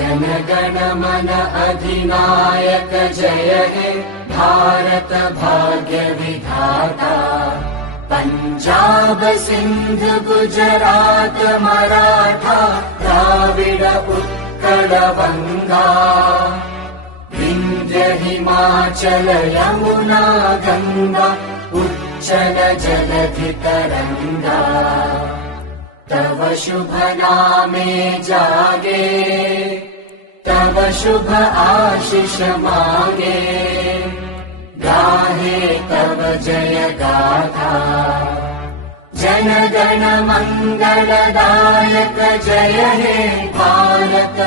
जनगण मन अधिनायक जय हे भारत भाग्य विधाता। पंजाब सिंध गुजरात मराठा द्राविड उत्कल बंगा। विंध्य हिमाचल यमुना गंगा उच्चल जलधि तरंगा। तव शुभ नामे जागे तव शुभ आशीष मागे। गाहे तव जय गाथा जनगण मंगलदायक जय हे भारत